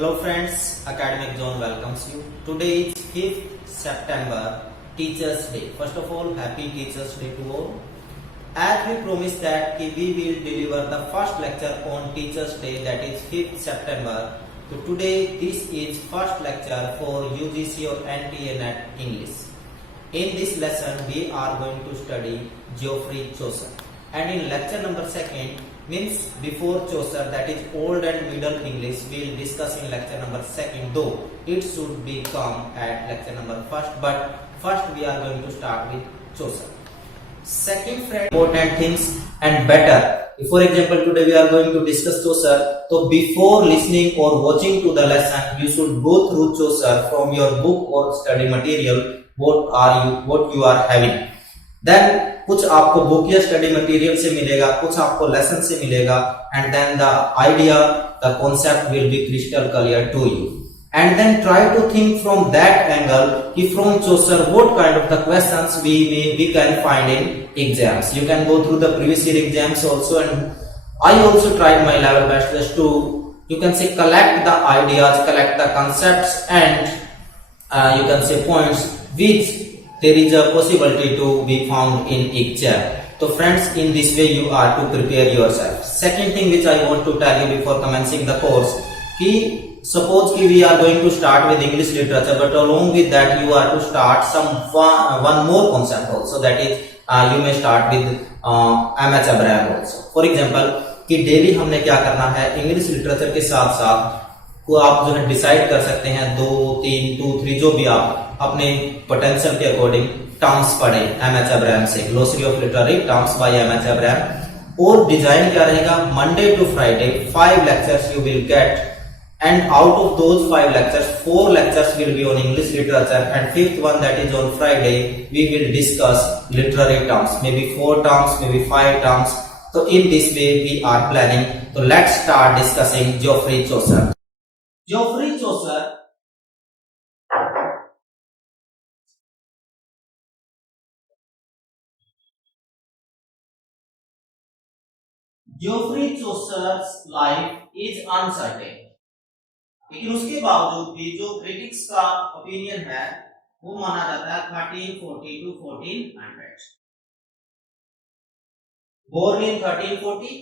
Hello friends, Academic Zone welcomes you. Today is 5th September, Teachers Day. First of all, Happy Teachers Day to all. As we promised that we will deliver the first lecture on Teachers Day, that is 5th September. So today this is first lecture for UGC or NTA NET English. In this lesson we are going to study Geoffrey Chaucer. And in lecture number 2nd, means before Chaucer, that is Old and Middle English, we will discuss in lecture number 2nd, though it should be come at lecture number 1st, but first we are going to start with Chaucer. Second friend, important things and better. For example, today we are going to discuss Chaucer. So before listening or watching to the lesson, you should go through Chaucer from your book or study material. what you are having. Then कुछ आपको book या study material से मिलेगा, कुछ आपको lesson से मिलेगा, and then the idea, the concept will be crystal clear to you. And then try to think from that angle कि from Chaucer what kind of the questions we can find in exams. You can go through the previous year exams also, and I also tried my level best just to, you can say, collect the ideas, collect the concepts, and you can say points which there is a possibility to be found in exam. So friends, in this way you are to prepare yourself. Second thing which I want to tell you before commencing the course, कि suppose कि we are going to start with English literature, but along with that you are to start one more concept also, that is you may start with M.H. Abraham also. For example, कि daily हमने क्या करना है, English literature के साथ साथ को आप जो है डिसाइड कर सकते हैं 2, 3, 2, 3 जो भी आप अपने पोटेंशियल के अकॉर्डिंग टर्म्स पढ़ें M.H. अब्राहम से, glossary of literary terms by M.H. Abrams. और डिजाइन क्या रहेगा, Monday to Friday 5 lectures you will get, and out of those 5 lectures 4 lectures will be on English literature, and 5th one, that is on Friday, we will discuss literary terms, maybe 4 terms, maybe 5 terms. So in this way we are planning. So let's start discussing Geoffrey Chaucer. Geoffrey Chaucer Chaucer's life is uncertain, लेकिन उसके बावजूद भी जो critics का opinion है वो माना जाता है 1340 to 1400. Born in 1340,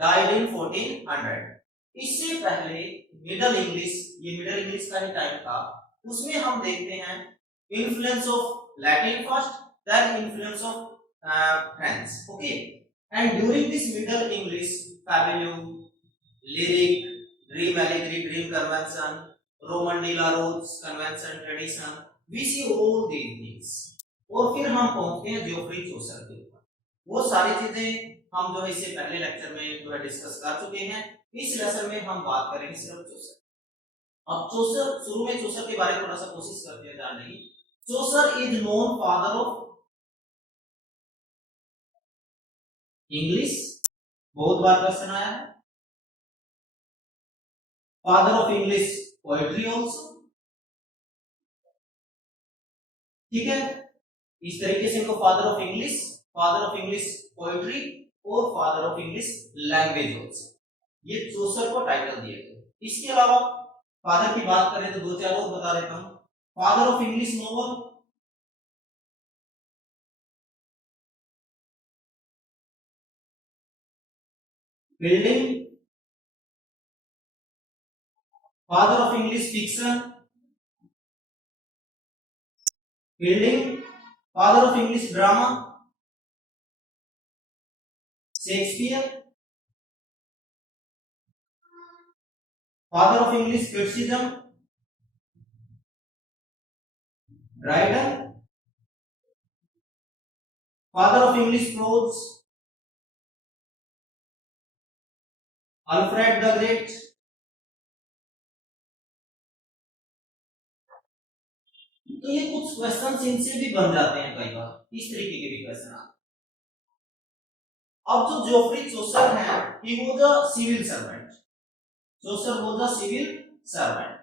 died in 1400. इससे पहले मिडल इंग्लिश, ये मिडल इंग्लिश का ही टाइम था, उसमें हम देखते हैं influence of Latin first, then influence of French. Okay, and during this middle English, fabulum, lyric, dream allegory, dream convention, Roman de la Rose convention, tradition, we see all these things. और फिर हम पहुंचते हैं Geoffrey चौसर के ऊपर. वो सारी चीजें हम जो है इससे पहले लेक्चर में जो है डिस्कस कर चुके हैं. इस लेसन में हम बात करेंगे सिर्फ चौसर. अब चौसर, शुरू में चौसर के बारे में थोड़ा सा कोशिश करते हैं जानने की. Chaucer is known father of English, बहुत बार क्वेश्चन आया है. Father of English poetry also, ठीक है. इस तरीके से इनको फादर ऑफ इंग्लिश पोएट्री और father of English language also, ये चौसर को टाइटल दिए गए. इसके अलावा फादर की बात करें तो 2-4 और बता देता हूं. Father of English novel, building, father of English fiction, building, father of English drama, Shakespeare, father of English criticism, Dryden, father of English pros, Alfred the great. तो ये कुछ क्वेश्चन इनसे भी बन जाते हैं कई बार, इस तरीके के भी क्वेश्चन आते हैं. अब जो जोफ्री चौसर है, he was a civil servant. Chaucer was a civil servant.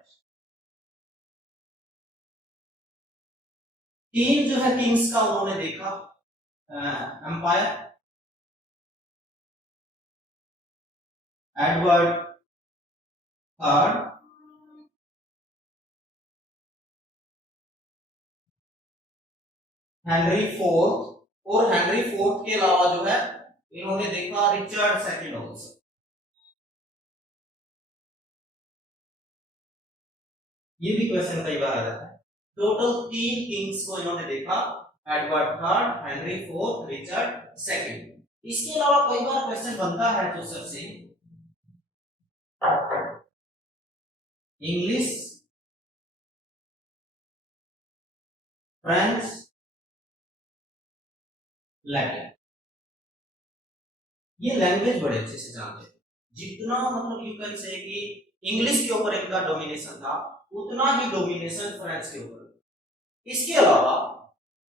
3 जो है किंग्स का उन्होंने देखा, empire, Edward third, Henry fourth, और हेनरी फोर्थ के अलावा जो है इन्होंने देखा रिचर्ड सेकंड ऑल्सो। ये भी क्वेश्चन कई बार आ जाता है। टोटल 3 किंग्स को इन्होंने देखा, Edward third, Henry fourth, Richard second. इसके अलावा कई बार क्वेश्चन बनता है जोसेफ से इंग्लिश, फ्रेंच, लैटिन। ये लैंग्वेज बड़े अच्छे से जानते थे। जितना मतलब यू कैन से कि इंग्लिश के ऊपर इनका डोमिनेशन था, उतना ही डोमिनेशन फ्रेंच के ऊपर। इसके अलावा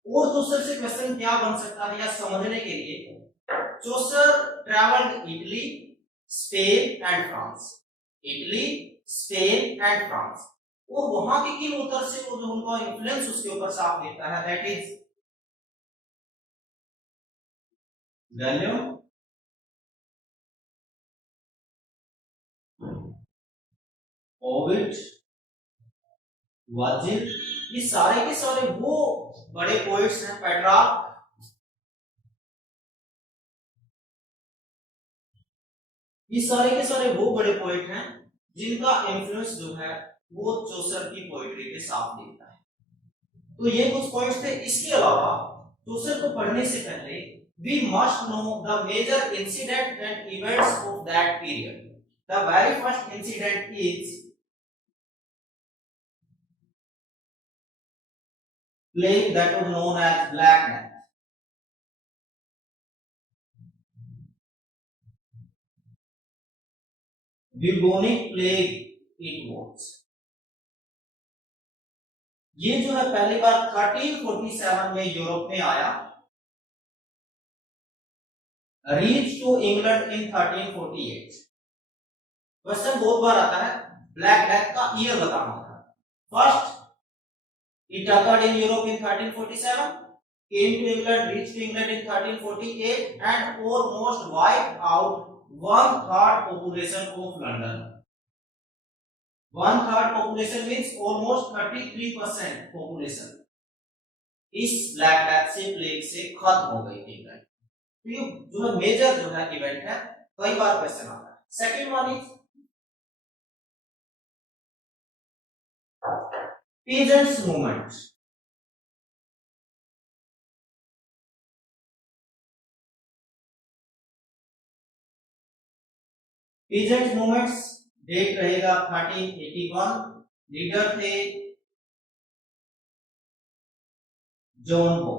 और जोसेफ से क्वेश्चन क्या बन सकता है या समझने के लिए, Joseph travelled Italy, Spain and France. Italy, Spain and France, और वहां के किन उत्तर से वो जो उनका इन्फ्लुएंस उसके ऊपर साफ दिखता है, दैट इज गैलियो, ओविड, वर्जिल। ये सारे के सारे वो बड़े पोइट्स हैं, पेट्रार्क, ये सारे के सारे वो बड़े पोइट हैं जिनका इन्फ्लुएंस जो है वो जोसेफ की पोइट्री के साथ दिखता है। तो ये कुछ पॉइंट्स थे। इसके अलावा जोसेफ को पढ़ने से पहले we must know the major incident and events of that period. The very first incident is plague that was known as Black Death. Bubonic plague it was. ये जो है पहली बार 1347 में यूरोप में आया, reach to England in 1348। Question बहुत बार आता है, ब्लैक डेथ का ईयर बताना होता है। First it occurred in Europe in 1347, came to England, reached to England in 1348 and almost wiped out 1/3 population of London. 1/3 population means almost 33% population इस black death से, प्लेग से खत्म हो गई थी इंग्लैंड। तो ये जो है मेजर जो है इवेंट है, कई बार क्वेश्चन आता है। Second one is peasants movement। peasants movements date रहेगा 1381। लीडर थे जॉन बो।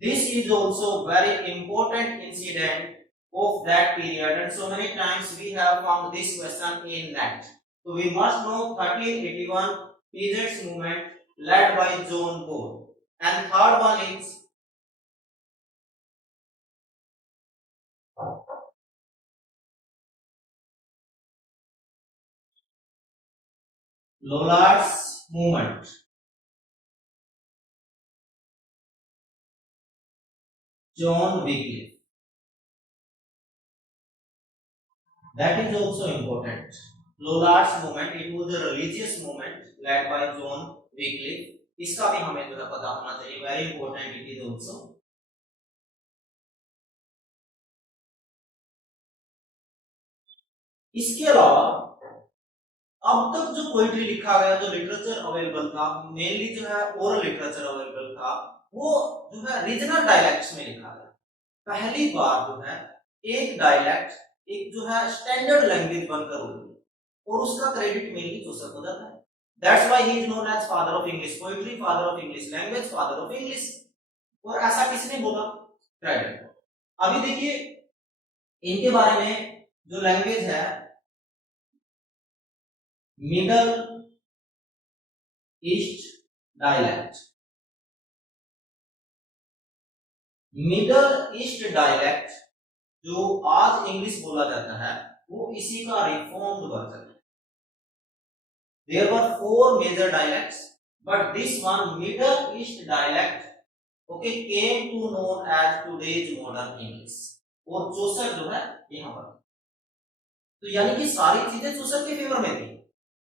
This is also very important incident of that period and so many times we have found this question in net. So we must know 1381 peasants movement led by John Bull. And third one is Lollards movement। John Wycliffe, that is also important। Lollards movement, it was a religious movement led by John Wycliffe। इसका भी हमें जो है पता होना चाहिए, very important it is also. इसके अलावा अब तक जो पोइट्री लिखा गया, जो लिटरेचर अवेलेबल था, मेनली जो है ओरल लिटरेचर अवेलेबल था, वो जो है रीजनल डायलेक्ट्स में लिखा गया। पहली बार जो है एक डायलेक्ट, एक जो है स्टैंडर्ड लैंग्वेज बनकर उभरी, और उसका क्रेडिट मेनली जोसेफ को जाता है। That's why he is known as father of English poetry, father of English language, father of English. और ऐसा किसने बोला? क्रेडिट। अभी देखिए इनके बारे में, जो लैंग्वेज है middle east dialect. Middle east dialect जो आज इंग्लिश बोला जाता है, वो इसी का रिफॉर्म्ड वर्जन है। There were 4 major dialects, but this one Middle East dialect, okay, came to known as today's modern English। और जोसेफ जो है यहाँ पर, तो यानी कि सारी चीजें जोसेफ के फेवर में थी।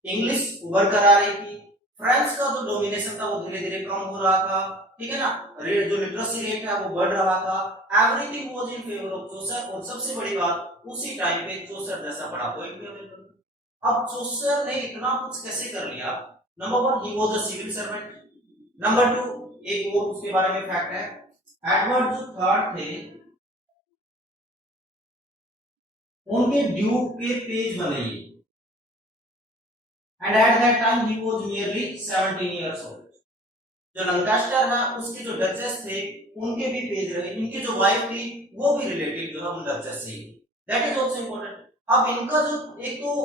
इंग्लिश उभर कर आ रही थी, फ्रांस का जो डोमिनेशन था वो धीरे धीरे कम हो रहा था, ठीक है ना, जो लिटरेसी रेट है वो बढ़ रहा था, everything was in favour of चौसर। और सबसे बड़ी बात, उसी टाइम पे चौसर जैसा बड़ा पोएट भी अवेलेबल था। अब चौसर ने इतना कुछ कैसे कर लिया? Number one, he was a civil servant. Number two, एक और उसके बारे में फैक्ट है, एडवर्ड जो थर्ड थे उनके ड्यूक के पेज बने, and at that time he was nearly 17 years old. जो लंकास्टर है उसके जो डचेस थे उनके भी पेज रहे, इनकी जो वाइफ थी वो भी रिलेटेड जो है उन डचेस से, दैट इज आल्सो इंपॉर्टेंट। अब इनका जो एक तो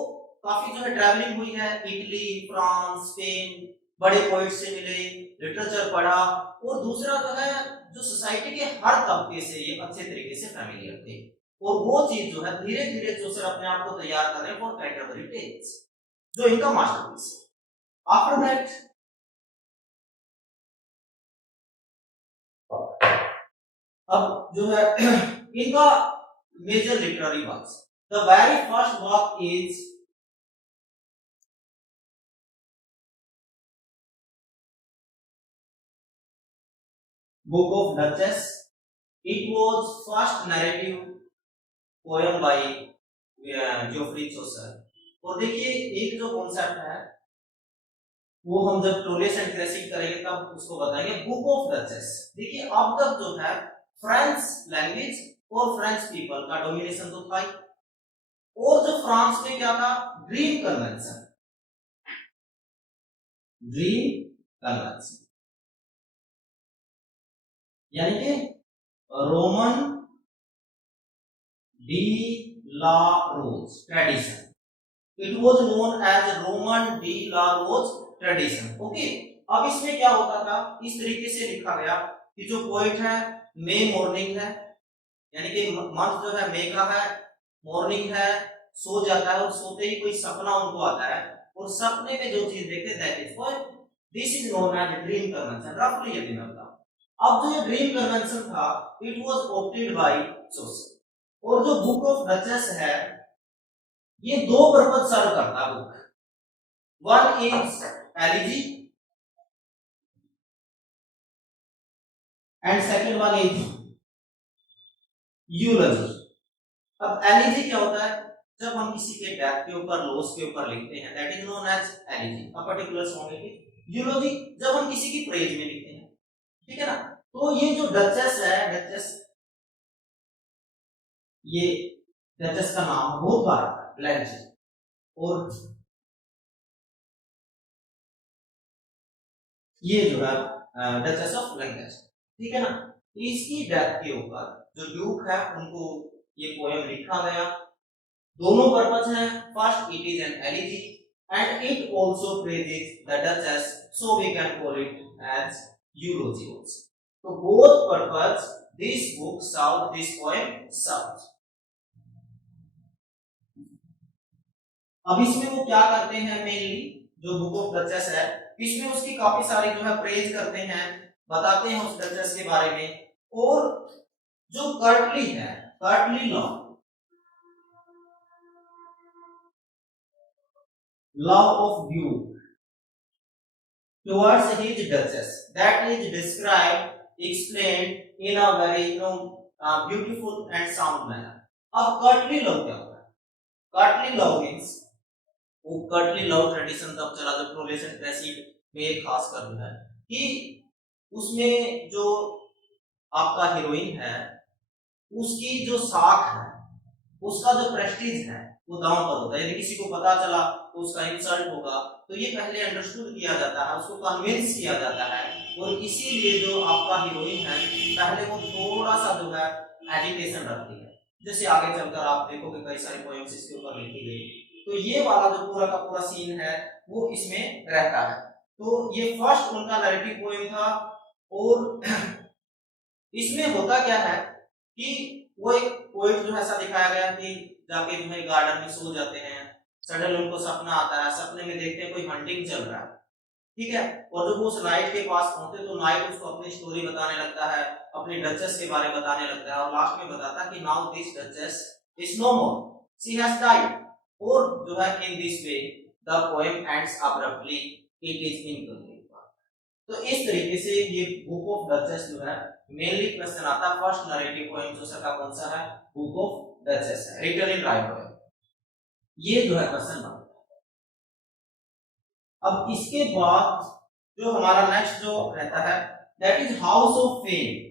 काफी जो है ट्रैवलिंग हुई है, इटली, फ्रांस, स्पेन, बड़े पोइट से मिले, लिटरेचर पढ़ा, और दूसरा जो है जो सोसाइटी के हर तबके से ये अच्छे तरीके से फैमिलियर थे, और वो चीज जो है धीरे धीरे चौसर अपने आप को तैयार कर रहे हैं फॉर कैंटरबरी टेल्स, जो इनका मास्टरपीस है। आफ्टर दैट अब जो है इनका major literary works, the very first work is book of Duchess. It was first narrative poem by Geoffrey Chaucer. और देखिए एक जो कॉन्सेप्ट है वो हम जब टोलेस एंड क्रेसिक करेंगे तब उसको बताएंगे। बुक ऑफ डचेस, देखिए अब तक जो है फ्रेंच लैंग्वेज और फ्रेंच पीपल का डोमिनेशन तो था ही, और जो फ्रांस में क्या था, ड्रीम कन्वेंशन, ड्रीम कन्वेंशन यानी कि Roman de la Rose tradition, it was known as Roman de la Rose tradition. Okay, अब इसमें क्या होता था, इस तरीके से लिखा गया कि जो पोइट है मे मॉर्निंग है, यानी कि मंथ जो है मे का है, मॉर्निंग है, सो जाता है और सोते ही कोई सपना उनको आता है और सपने में जो चीज देखते that is poem, this is known as dream convention, रफली यदि मैं बताऊं। अब जो ये ड्रीम कन्वेंशन था it was opted by Chaucer, और जो बुक ऑफ डचेस है ये दो पर्पज सर्व करता है book, one is elegy and second one is eulogy. अब एलिजी क्या होता है, जब हम किसी के डेथ के ऊपर, लॉस के ऊपर लिखते हैं that is known as elegy, a particular song is eulogy, जब हम किसी की प्रेज में लिखते हैं, ठीक है ना। तो ये जो डचेस है, डचेस, ये डचेस का नाम बहुत बार आता है ब्लैंच, और ये जो है डचेस ऑफ लैंकेस्टर, ठीक है ना। इसकी डेथ के ऊपर जो ड्यूक है उनको ये पोएम लिखा गया। दोनों पर्पस हैं, first it is an elegy and it also praises the Duchess, so we can call it as eulogy also. तो both purpose this book serve, this poem serve. अब इसमें वो क्या करते हैं, मेनली जो बुक ऑफ डचेस है इसमें उसकी काफी सारी जो है प्रेज करते हैं, बताते हैं उस डचेस के बारे में, और जो कर्टली है, Curtly love of Duke towards his duchess, that is described, explained in a very beautiful and sound manner. अब कर्टली लव क्या होता है? कर्टली लव मीन्स, वो कर्टली लव ट्रेडिशन तब चला जब टोलेस एंड क्रेसिक में खास कर जो है कि उसमें जो आपका हीरोइन है उसकी जो साख है, उसका जो प्रेस्टीज है वो दांव पर होता है, यदि किसी को पता चला तो उसका इंसल्ट होगा, तो ये पहले अंडरस्टूड किया जाता है, उसको कन्विंस किया जाता है, और इसीलिए जो आपका हीरोइन है पहले वो थोड़ा सा जो है एजिटेशन रखती है, जैसे आगे चलकर आप देखोगे कई सारी पोएम्स इसके ऊपर लिखी गई, तो ये वाला जो पूरा का पूरा सीन है वो इसमें रहता है। तो ये फर्स्ट उनका नैरेटिव पोएम था, और इसमें होता क्या है कि वो एक पोएट जो ऐसा दिखाया गया कि जाके जो है गार्डन में सो जाते हैं, सडन उनको सपना आता है, सपने में देखते हैं कोई हंटिंग चल रहा है, ठीक है, और जब वो उस नाइट के पास पहुंचते तो नाइट उसको अपनी स्टोरी बताने लगता है, अपनी डचेस के बारे में बताने लगता है, और लास्ट में बताता है कि now this duchess is no more, she has died, और जो है in this way the poem ends abruptly it is incomplete work. तो इस तरीके से ये बुक ऑफ डचेस जो है मेनली क्वेश्चन आता है। फर्स्ट नरेटिव पोएम जो का कौन सा है, बुक ऑफ डचेस है, रिटन इन राइम। ये जो है क्वेश्चन बनता है। अब इसके बाद जो हमारा नेक्स्ट जो रहता है that is house of fame.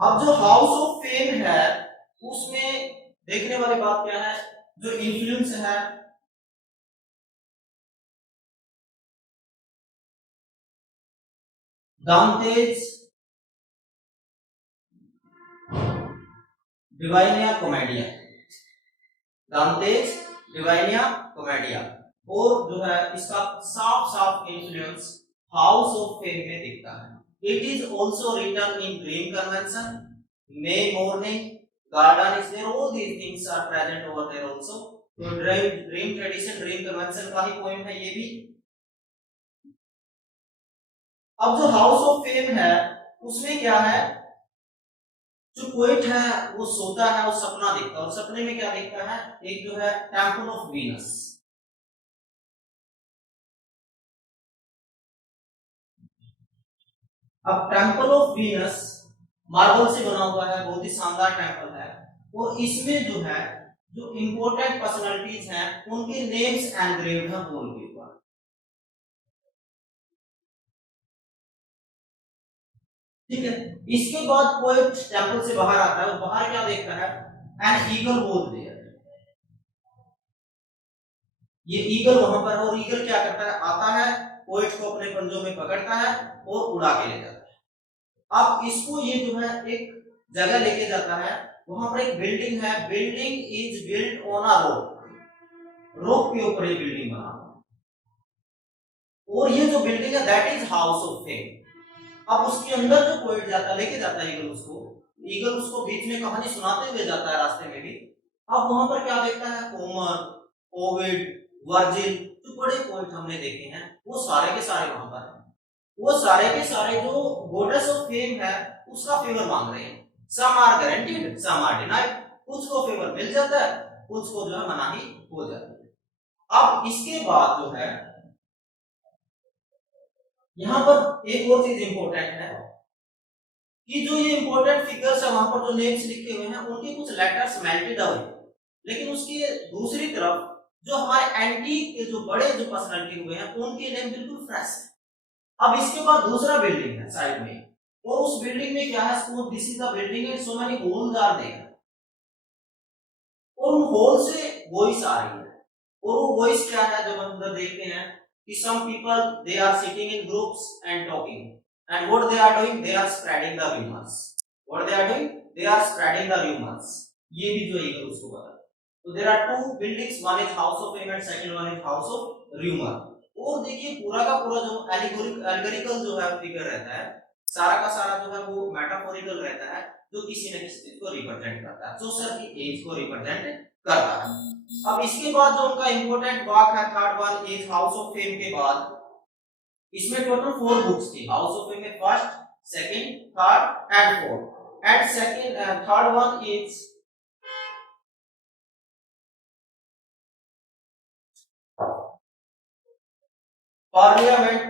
अब जो हाउस ऑफ फेम है उसमें देखने वाली बात क्या है, जो इन्फ्लुएंस है दांतेज डिवाइनिया कॉमेडिया, दांतेज डिवाइनिया कॉमेडिया, और जो है इसका साफ साफ इन्फ्लुएंस हाउस ऑफ फेम में दिखता है। It is also written in dream convention, May morning, garden is there, all these things are present over there also. तो ड्रीम ट्रेडिशन, ड्रीम कन्वेंशन का ही पोएम है ये भी। अब जो हाउस ऑफ फेम है उसमें क्या है, जो पोएट है वो सोता है, वो सपना देखता है, और सपने में क्या देखता है, एक जो है टेम्पल ऑफ वीनस। अब टेम्पल ऑफ वीनस मार्बल से बना हुआ है, बहुत ही शानदार टेम्पल है, और इसमें जो है जो इंपॉर्टेंट पर्सनालिटीज हैं उनके नेम्स एनग्रेव्ड हैं वॉल के ऊपर। ठीक है, इसके बाद पोएट टेम्पल से बाहर आता है, और बाहर क्या देखता है, एन ईगल वॉज देयर। ये ईगल वहां पर, और ईगल क्या करता है, आता है पोएट को अपने पंजों में पकड़ता है और उड़ा के ले जाता है। अब इसको ये जो है एक जगह लेके जाता है, वहां पर एक बिल्डिंग है, building is built on a rock, rock के ऊपर ये बिल्डिंग बना हुआ, और ये जो बिल्डिंग है that is house of fame. अब उसके अंदर जो पोएट जाता लेके जाता है ईगल उसको बीच में कहानी सुनाते हुए जाता है रास्ते में भी। अब वहां पर क्या देखता है, होमर, ओविड, वर्जिल, जो बड़े पोएट हमने देखे हैं वो सारे के सारे वहां पर हैं। वो सारे के सारे जो गॉडेस ऑफ फेम है उसका फेवर मांग रहे हैं। Some are guaranteed, some are denied, कुछ को फेवर मिल जाता है, कुछ को जो है मनाही हो जाती है। अब इसके बाद जो है यहां पर एक और चीज इंपॉर्टेंट है कि जो ये इंपॉर्टेंट फिगर्स है वहां पर जो नेम्स लिखे हुए हैं उनके कुछ लेटर्स मेल्टेड अवे, लेकिन उसकी दूसरी तरफ जो हमारे एंटीक के जो बड़े जो पर्सनालिटी हुए हैं उनके नेम बिल्कुल फ्रेश है। अब इसके बाद दूसरा बिल्डिंग है साइड में, और उस बिल्डिंग में क्या है, so this is the building and so many holes are there, और उन होल से वॉइस आ रही है, और वो वॉइस क्या है जब हम उधर देखते हैं कि some people they are sitting in groups and talking, and what they are doing, they are spreading the rumors, what they are doing, they are spreading the rumors। ये भी जो है उसको बता। तो there are two buildings, one is house of fame and second one is house of rumor। और देखिए पूरा का पूरा जो एल्गोरिकल जो है फिगर रहता है, सारा का सारा जो है वो मेटाफोरिकल रहता है, जो किसी न किसी चीज को रिप्रेजेंट करता है, सोशल की एज को रिप्रेजेंट करता है। अब इसके बाद जो उनका इंपॉर्टेंट वाक है, third one is house of fame के बाद इसमें टोटल 4 बुक्स थी हाउस ऑफ फेम में, first, second, third and fourth, and second third one is parliament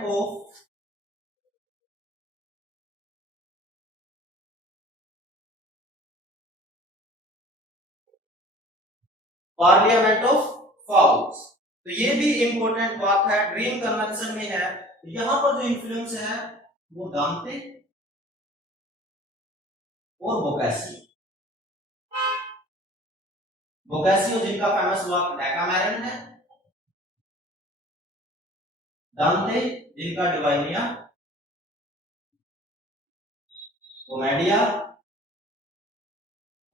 of fowls. तो ये भी इंपॉर्टेंट बात है, ड्रीम कन्वेंशन में है। यहां पर जो इन्फ्लुएंस है वो दांते और बोकासियो, बोकासियो जिनका फेमस वर्क डेकामेरन है, दांते जिनका डिवाइनिया कॉमेडिया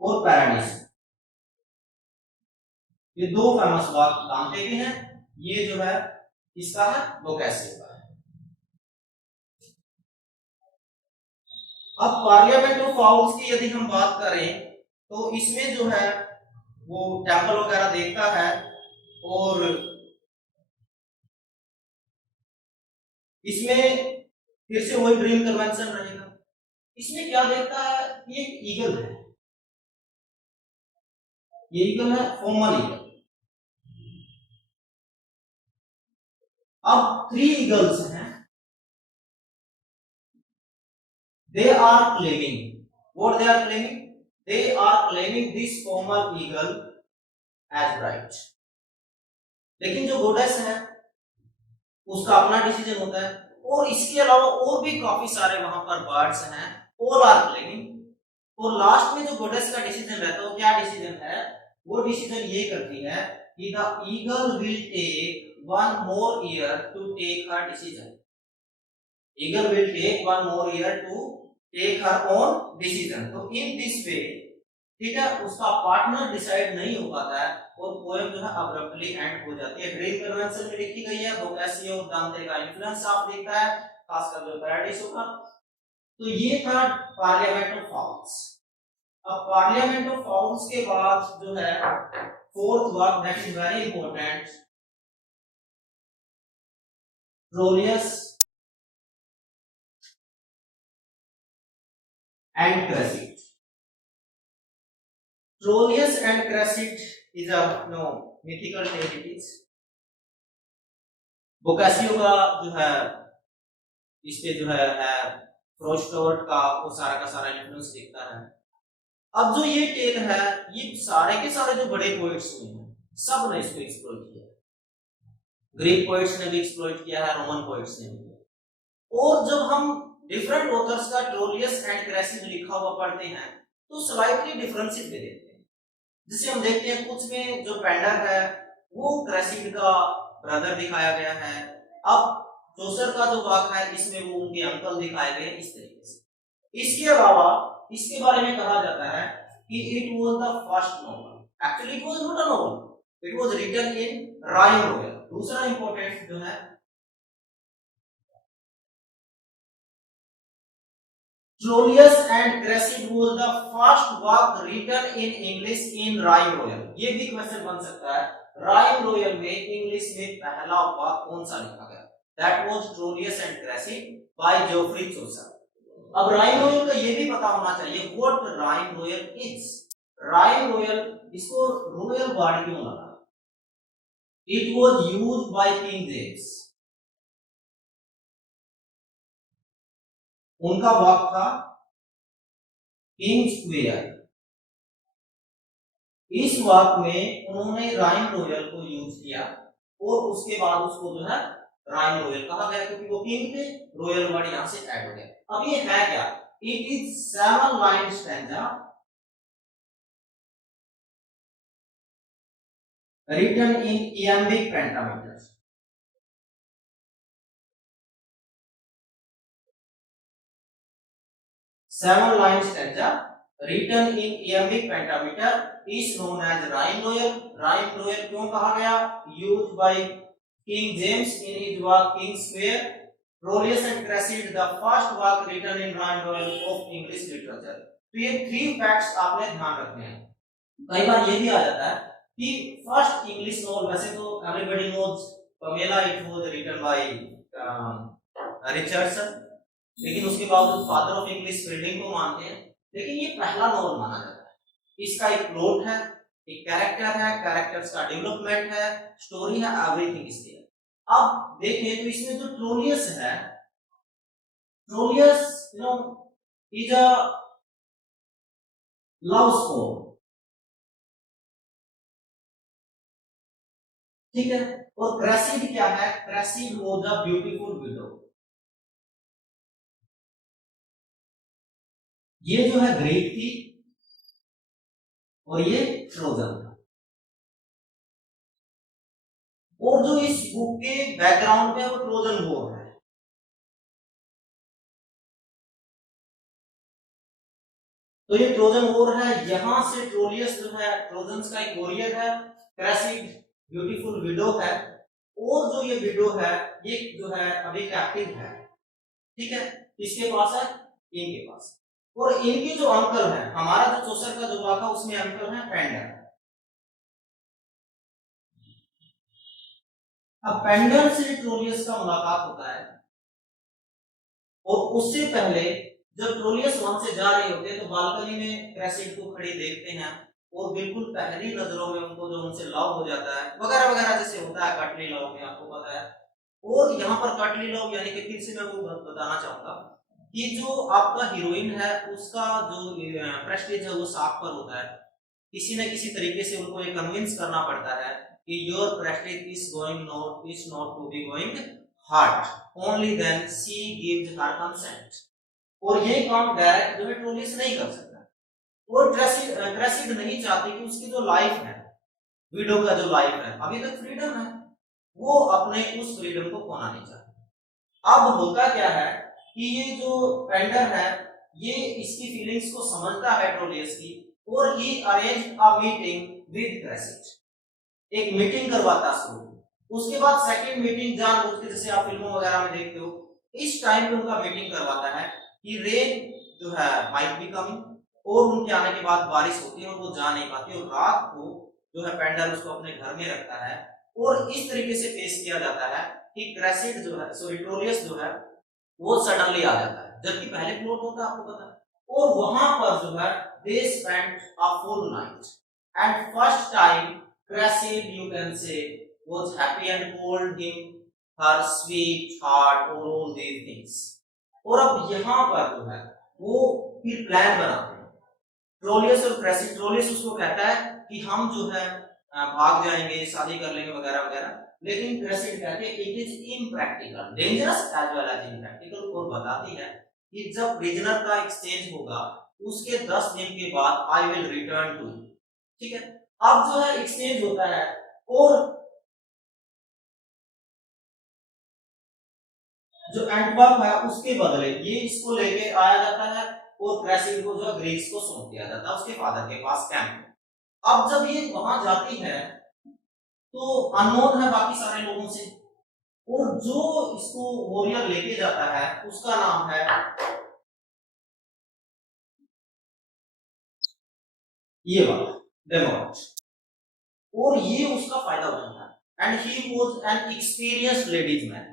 और पैराडिस, ये दो फेमस वर्क दांते के हैं, ये जो है इसका है बोकासियो का है। अब पार्लियामेंट ऑफ फाउल्स की यदि हम बात करें तो इसमें जो है वो टेम्पल वगैरह देखता है, और इसमें फिर से वही ड्रीम कन्वेंशन रहेगा। इसमें क्या देखता है कि एक ईगल है, ये ईगल है फॉर्मल ईगल। अब 3 ईगल्स हैं, they are claiming, what they are claiming? They are claiming this formal eagle as right. लेकिन जो गोडेस है उसका अपना डिसीजन होता है, और इसके अलावा और भी काफी सारे वहां पर बर्ड्स हैं, ऑल आर क्लेमिंग। और लास्ट में जो गोडेस का डिसीजन रहता है वो क्या डिसीजन है? वो डिसीजन ये करती है कि the eagle will take 1 more year to take her decision. Eagle will take 1 more year to take her own decision. तो in this way, ठीक है, उसका पार्टनर डिसाइड नहीं हो पाता है और पोएम जो है अब्रप्टली एंड हो जाती है। ड्रीम कन्वेंशन में लिखी गई है, बोकासियो दांते का इन्फ्लुएंस साफ दिखता है, खासकर जो पैराडाइस होगा। तो ये था पार्लियामेंट ऑफ फाउल्स। अब पार्लियामेंट ऑफ फाउल्स के बाद जो है fourth work that is very important, Troilus and Cressida. Troilus and Cressida is a mythical tale it is. बोकासियो का जो है इस पे जो है फ्रोस्टोवर्ट का वो सारा का सारा इन्फ्लुएंस दिखता है। अब जो ये टेल है ये सारे के सारे जो बड़े पोइट्स हुए हैं सब ने इसको एक्सप्लॉइट किया। ग्रीक पोइट्स ने भी एक्सप्लॉइट किया है, रोमन पोइट्स ने भी। और जब हम डिफरेंट ऑथर्स का ट्रोलियस एंड क्रेसिड लिखा हुआ पढ़ते हैं तो स्लाइटली डिफरेंसेस भी देखते हैं। जैसे हम देखते हैं कुछ में जो पेंडर है वो क्रेसिड का ब्रदर दिखाया गया है। अब चौसर का जो वाक है इसमें वो उनके अंकल दिखाए गए इस तरीके से। इसके अलावा इसके बारे में कहा जाता है कि it was the first novel. Actually it was not a novel, it was written in rhyme royal. दूसरा इंपॉर्टेंट जो है Troilus and Cressida was the first work written in English in Rhyme Royal। ये भी question बन सकता है, Rhyme Royal में English में पहला वर्क कौन सा लिखा गया? That was Troilus and Cressida by Geoffrey Chaucer। अब Rhyme Royal का ये भी पता होना चाहिए what Rhyme Royal is। Rhyme Royal इसको रॉयल वर्ड क्यों लगा? It was used by King James। उनका वर्क था किंग स्क्वेयर। इस वर्क में उन्होंने राइम रॉयल को यूज किया और उसके बाद उसको जो है राइम रॉयल कहा गया क्योंकि वो किंग थे, रॉयल वर्ड यहां से ऐड हो गया। अब ये है क्या? It is 7 line stanza written in iambic pentameter. Seven line stanza written in iambic pentameter is known as rhyme royal। Rhyme royal क्यों कहा गया? Used by King James in his work King Square। Troilus and Cressida the first work written in rhyme royal of English literature। तो ये 3 facts आपने ध्यान रखने हैं। कई बार ये भी आ जाता है कि फर्स्ट इंग्लिश नॉवल, वैसे तो everybody knows Pamela it was written by Richardson, लेकिन उसके बावजूद फादर ऑफ इंग्लिश फील्डिंग को मानते हैं, लेकिन ये पहला नॉवल माना जाता है। इसका एक प्लॉट है, एक कैरेक्टर है, कैरेक्टर्स का डेवलपमेंट है, स्टोरी है, एवरीथिंग इज देयर। अब देखें तो इसमें जो ट्रोलियस है, trolleys is a love story, ठीक है। और क्रेसिड क्या है? क्रेसिड वाज अ ब्यूटीफुल विडो। ये जो है ग्रीक थी और ये ट्रोजन था। और जो इस बुक के बैकग्राउंड में वो ट्रोजन वॉर है। तो ये ट्रोजन वॉर है, यहां से ट्रोलियस जो है ट्रोजन्स का एक वॉरियर है, क्रेसिड ब्यूटीफुल विडो है, और जो ये विडो है ये जो है अभी कैप्टिव है, ठीक है। किसके पास है? इनके पास। और इनके जो अंकल हैं, हमारा जो चौसर का जो वाक़ा उसमें अंकल है पेंडर। अब पेंडर से ट्रोलियस का मुलाकात होता है और उससे पहले जब ट्रोलियस वहां से जा रहे होते हैं तो बालकनी में क्रेसिड को खड़ी देखते हैं और बिल्कुल पहली नजरों में उनको जो उनसे लव हो जाता है वगैरह वगैरह, जैसे होता है कटली लव में, आपको पता है। और यहाँ पर कटली लव यानी कि फिर से मैं वो बताना चाहूंगा कि जो आपका हीरोइन है उसका जो प्रेस्टीज है वो 7 पर होता है। किसी न किसी तरीके से उनको ये कन्विंस करना पड़ता है कि your prestige is not to be going hurt, only then she gives her consent. और ये काम डायरेक्ट जो है ट्रोलियस नहीं कर सकता। और क्रेसिड नहीं चाहती कि उसकी जो लाइफ है, विडो का जो लाइफ है, अभी तक फ्रीडम है, वो अपने उस फ्रीडम को खोना नहीं चाहती। अब होता क्या है कि ये जो पेंडर है ये इसकी फीलिंग्स को समझता है ट्रोलियस की, और ही अरेंज अ मीटिंग विद क्रेसिड। एक मीटिंग करवाता शुरू, उसके बाद सेकंड मीटिंग जानबूझ के, जैसे आप फिल्मों वगैरह में देखते हो, इस टाइम पे उनका मीटिंग करवाता है कि रेन जो है माइट बी कमिंग, और उनके आने के बाद बारिश होती है और वो जा नहीं पाती, और रात को जो है पेंडर उसको अपने घर में रखता है। और इस तरीके से पेश किया जाता है कि क्रेसिड जो है, सॉरी ट्रोलियस जो है वो सडनली आ जाता है, जबकि पहले प्लॉट होता है, आपको पता है। और वहां पर जो है they spend a full night, and first time Cressida you can say was happy and told him her sweet heart or all these things। और अब यहाँ पर जो है वो फिर प्लान बनाते हैं ट्रोलियस और क्रेसिड। ट्रोलियस उसको कहता है कि हम जो है भाग जाएंगे, शादी कर लेंगे वगैरह वगैरह, लेकिन क्रेसिड कहते हैं it is impractical, dangerous as well as impractical. और बताती है कि जब प्रिजनर का एक्सचेंज होगा उसके 10 दिन के बाद I will return to you. ठीक है, अब जो है एक्सचेंज होता है, और जो एंटवर्प है उसके बदले ये इसको लेके आया जाता है, और क्रेसिड को जो है ग्रीक्स को सौंप दिया जाता है उसके फादर के पास कैंप। अब जब ये वहां जाती है तो अननोन है बाकी सारे लोगों से, और जो इसको वॉरियर लेके जाता है उसका नाम है ये वाला डेमोट, और ये उसका फायदा उठाता है। And he was an experienced ladies man,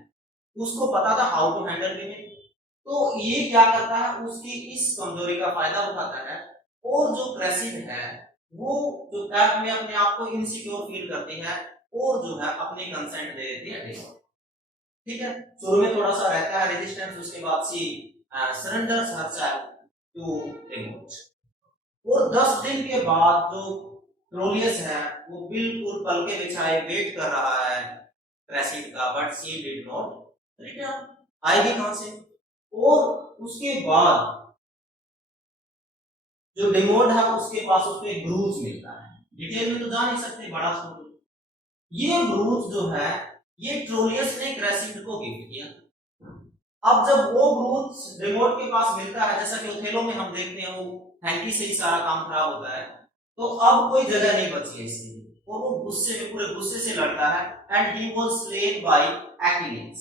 उसको पता था हाउ टू हैंडल वीमेन। तो ये क्या करता है, उसकी इस कमजोरी का फायदा उठाता है, और जो क्रेसिड है वो जो कैप में अपने आप को इनसिक्योर फील करती है, और जो है अपनी कंसेंट दे देती है। ठीक है, शुरू में थोड़ा सा रहता है रेजिस्टेंस, उसके बाद सी सरेंडर्स हरसेल्फ टू रिमोट। और 10 दिन के बाद जो ट्रोलियस है वो बिल्कुल पल के बिछाए वेट कर रहा है क्रेसिड का, but she did not return. आएगी कहां से? और उसके बाद जो डिमोड है उसके पास उसको एक ब्रूच मिलता है। डिटेल में तो जा नहीं सकते, बड़ा स्टोरी। ये ब्रूच जो है ये ट्रोलियस ने क्रेसिड को गिफ्ट किया। अब जब वो ब्रूच रिमोट के पास मिलता है, जैसा कि ओथेलो में हम देखते हैं वो हैंकी से ही सारा काम खराब होता है, तो अब कोई जगह नहीं बची है इसके लिए, और वो गुस्से में, पूरे गुस्से से लड़ता है। And he was slain by Achilles.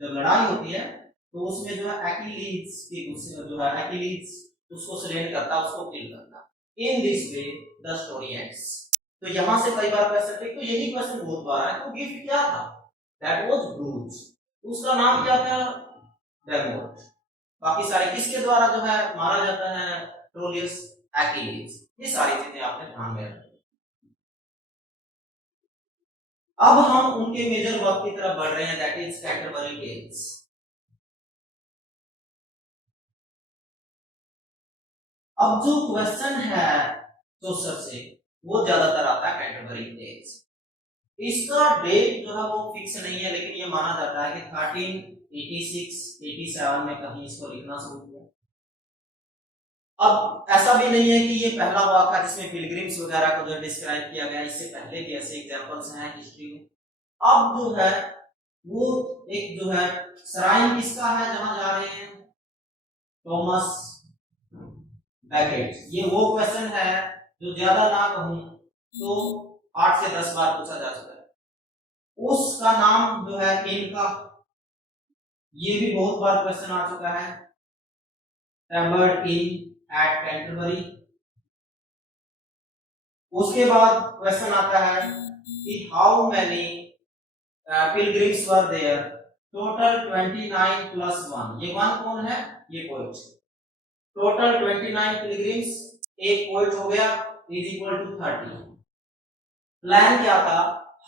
जब लड़ाई होती है तो उसमें जो है एक्विलिस के गुस्से में जो है एक्विलिस उसको स्लेन करता, उसको किल करता। इन this way the story ends. तो यहां से कई बार क्वेश्चन, एक तो यही क्वेश्चन बहुत बार है, तो गिफ्ट क्या था? That was ब्रूच। उसका नाम क्या था? डेमोट। बाकी सारे किसके द्वारा जो है मारा जाता है? ट्रोलियस, एक्विलिस। ये सारी चीजें आपने ध्यान में रखनी। अब हम उनके मेजर वर्क की तरफ बढ़ रहे हैं, दैट इज कैंटरबरी टेल्स। अब जो क्वेश्चन है जोसेफ से वो ज्यादातर आता है कैंटरबरी टेल्स। इसका डेट जो है वो फिक्स नहीं है, लेकिन ये माना जाता है कि 1386-87 में कहीं इसको लिखना शुरू किया। अब ऐसा भी नहीं है कि ये पहला वाक़ है जिसमें पिलग्रिम्स वगैरह को जो डिस्क्राइब किया गया, इससे पहले भी ऐसे एग्जांपल्स हैं हिस्ट्री में। अब जो है वो एक जो है सराइन किसका है जहां जा रहे हैं? Thomas baked. ये वो क्वेश्चन है जो ज्यादा ना कहूं तो 8 से 10 बार पूछा जा चुका है। उसका नाम जो है इनका, ये भी बहुत बार क्वेश्चन आ चुका है। Tabard inn at Canterbury. उसके बाद क्वेश्चन आता है कि how many pilgrims were there? Total 29 plus 1। ये 1 कौन है? ये पोइट। टोटल 29 पिलग्रिम्स, एक पोइट हो गया, इज इक्वल टू 30। प्लान क्या था,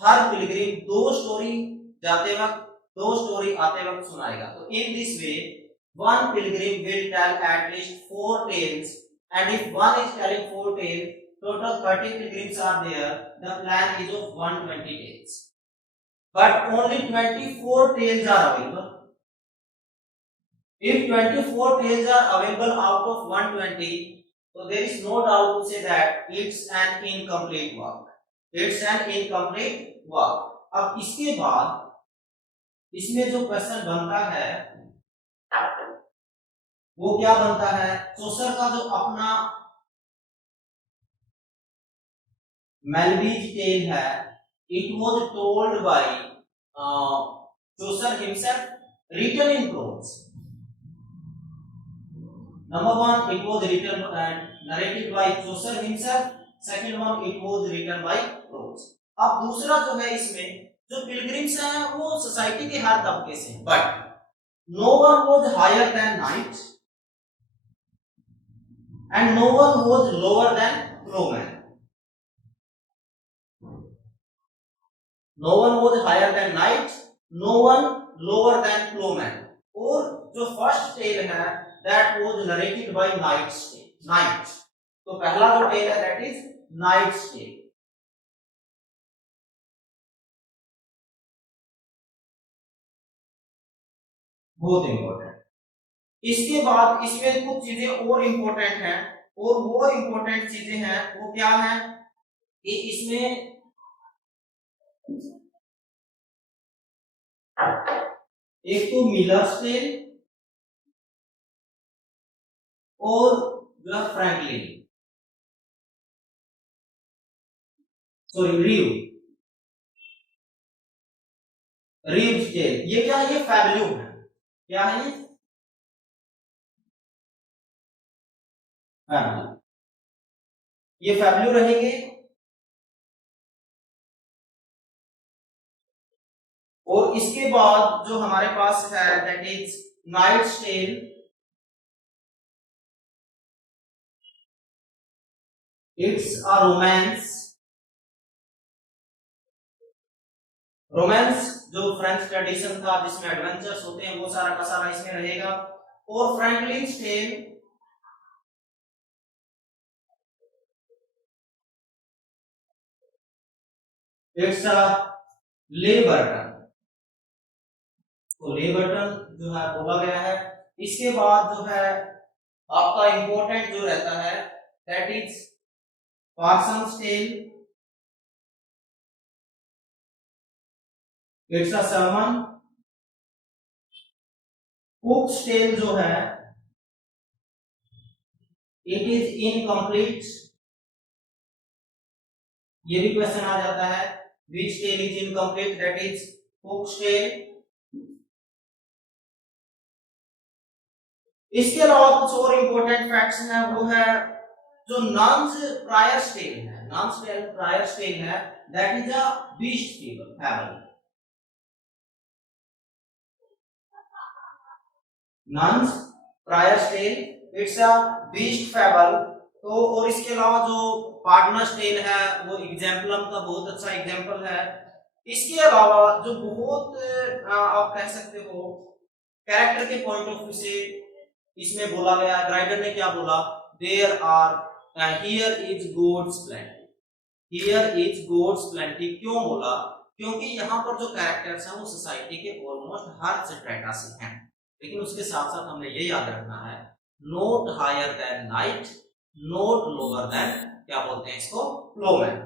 हर पिलग्रिम 2 स्टोरी जाते वक्त 2 स्टोरी आते वक्त सुनाएगा। तो इन this way one pilgrim will tell at least 4 tales, and if one is telling 4 tales, total 30 pilgrims are there. The plan is of 120 tales, but only 24 tales are available. If 24 tales are available out of 120, so there is no doubt to say that it's an incomplete work. It's an incomplete work. अब इसके बाद इसमें जो question बनता है वो क्या बनता है, चौसर का जो अपना मेलविज टेल है, it was told by Chaucer himself, written in prose. Number 1 it was written and narrated by Chaucer himself, second one it was written by prose। अब दूसरा जो है इसमें जो पिलग्रिम्स हैं वो सोसाइटी के हर तबके से, but no one was higher than knight and no one was lower than plowman। No one was higher than knight, no one lower than plowman। और जो फर्स्ट टेल है that was narrated by knight's tale, knight। तो पहला जो tell है that is knight's tale। बहुत important. इसके बाद इसमें कुछ चीजें और इंपॉर्टेंट हैं, और वो इंपॉर्टेंट चीजें हैं वो क्या है कि इसमें एक तो मिलर्स टेल और जो है फ्रैंकलिन, सॉरी रीव्स टेल। ये क्या है, ये फैब्यूल है। क्या है ये, ये फैब्यूल रहेंगे। और इसके बाद जो हमारे पास है that is knight's tale, it's a romance. Romance जो फ्रेंच ट्रेडिशन था जिसमें एडवेंचर्स होते हैं वो सारा का सारा इसमें रहेगा। और फ्रैंकलिन्स टेल इट्स अ ले बर्टन। तो ले बर्टन जो है बोला गया है। इसके बाद जो है आपका इंपॉर्टेंट जो रहता है that is parson's tale, it's a sermon. Cook's tale जो है इट इज इनकम्प्लीट। ये भी क्वेश्चन आ जाता है which tale is incomplete, that is cook's tale. इसके अलावा कुछ और इंपॉर्टेंट फैक्ट्स हैं, वो है जो नॉन्स प्रायर्स टेल है, नॉन्स प्रायर्स टेल है that is a beast fable. Nun's priest's tale it's a beast fable. तो और इसके अलावा जो पार्टनर्स टेल है वो एग्जाम्पलम का बहुत अच्छा एग्जाम्पल है। इसके अलावा जो बहुत आप कह सकते हो कैरेक्टर के पॉइंट ऑफ व्यू से इसमें बोला गया है, राइटर ने क्या बोला, there are here is God's plenty, here is God's plenty. क्यों बोला, क्योंकि यहाँ पर जो कैरेक्टर्स हैं वो सोसाइटी के ऑलमोस्ट हर स्ट्रेटा से हैं, लेकिन उसके साथ साथ हमें ये याद रखना है not higher than knight, not lower than क्या बोलते हैं इसको, प्लोमैन।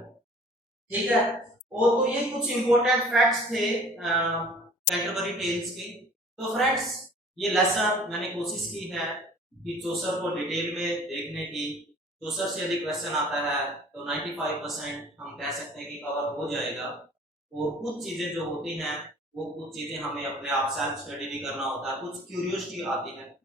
ठीक है, और तो ये कुछ इंपॉर्टेंट फैक्ट्स थे कैंटरबरी टेल्स के। तो फ्रेंड्स ये लेसन मैंने कोशिश की है कि चौसर को डिटेल में देखने की। चौसर से यदि क्वेश्चन आता है तो 95% हम कह सकते हैं कि कवर हो जाएगा। और कुछ चीजें जो होती हैं वो कुछ चीजें हमें अपने आप सेल्फ स्टडी भी करना होता है, कुछ क्यूरियोसिटी आती है